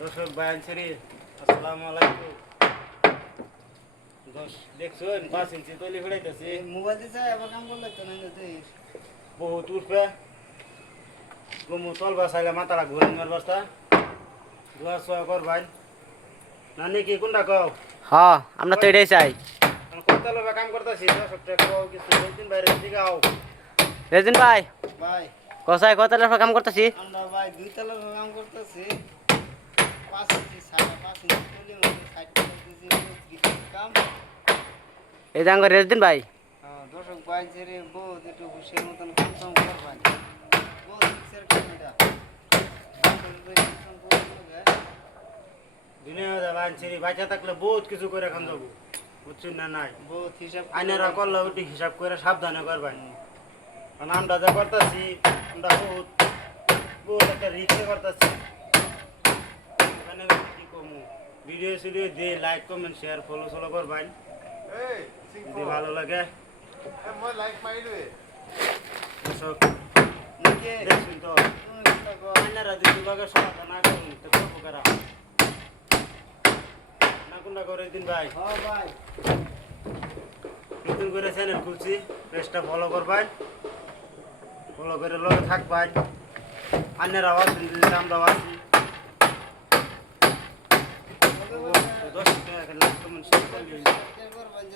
দর্শক বায়ান ছেড়ে আসসালামু আলাইকুম। দেখছেন 5 ইঞ্চি তৈরি ফেরাইতেছি মোবাইল দিয়ে চাই আবার কাম করলে তো নাই তো বহুত উঠবে গমু চলবা চাইলে মাথাটা ঘুরে নেওয়ার বস্তা দোয়া সোয়া করবাই নানি কি কোনটা কও হ্যাঁ আমরা তো এটাই চাই। কত লোক কাম করতেছি দর্শকটা কও কিছু দিন বাইরে দিকে আও রেজিন ভাই ভাই কসাই কত টাকা কাম করতেছি? আমরা ভাই 2 তলার কাম করতেছি 5 ইঞ্চি সাড়ে 5 ইঞ্চি তুলি মধ্যে 60 টাকা দিছি কাম। এই যে আঙ্গুর রেজিন ভাই দর্শক ভাই ছেড়ে বহুত একটু হুশের মতন কাম কাম কর ভাই বহুত হুশের কাম এটা দুনিয়া বায়ান ছেড়ে বাঁচা থাকলে বহুত কিছু করে খান যাবো বুঝছেন না নাই বহুত হিসাব আইনারা করলে ওটি হিসাব করে সাবধানে করবেন কারণ আমরা যা করতেছি আমরা বহুত বহুত একটা রিক্সে করতেছি এখানে কি কমু ভিডিও সিডিও দিয়ে like comment share follow solo করবেন যদি ভালো লাগে দর্শক মুখে দেখছেন তো আইনারা যদি লগে সমাধান না করুন তো করবো কারা না কোনটা করে দিন ভাই হ্যাঁ ভাই নতুন করে চ্যানেল খুলছি পেজটা ফলো করবেন ফলো করে লগে থাকবেন আন্যেরা আছেন যদি আমরাও আছি 10 টাকা লাইক কমেন্ট শেয়ার করবেন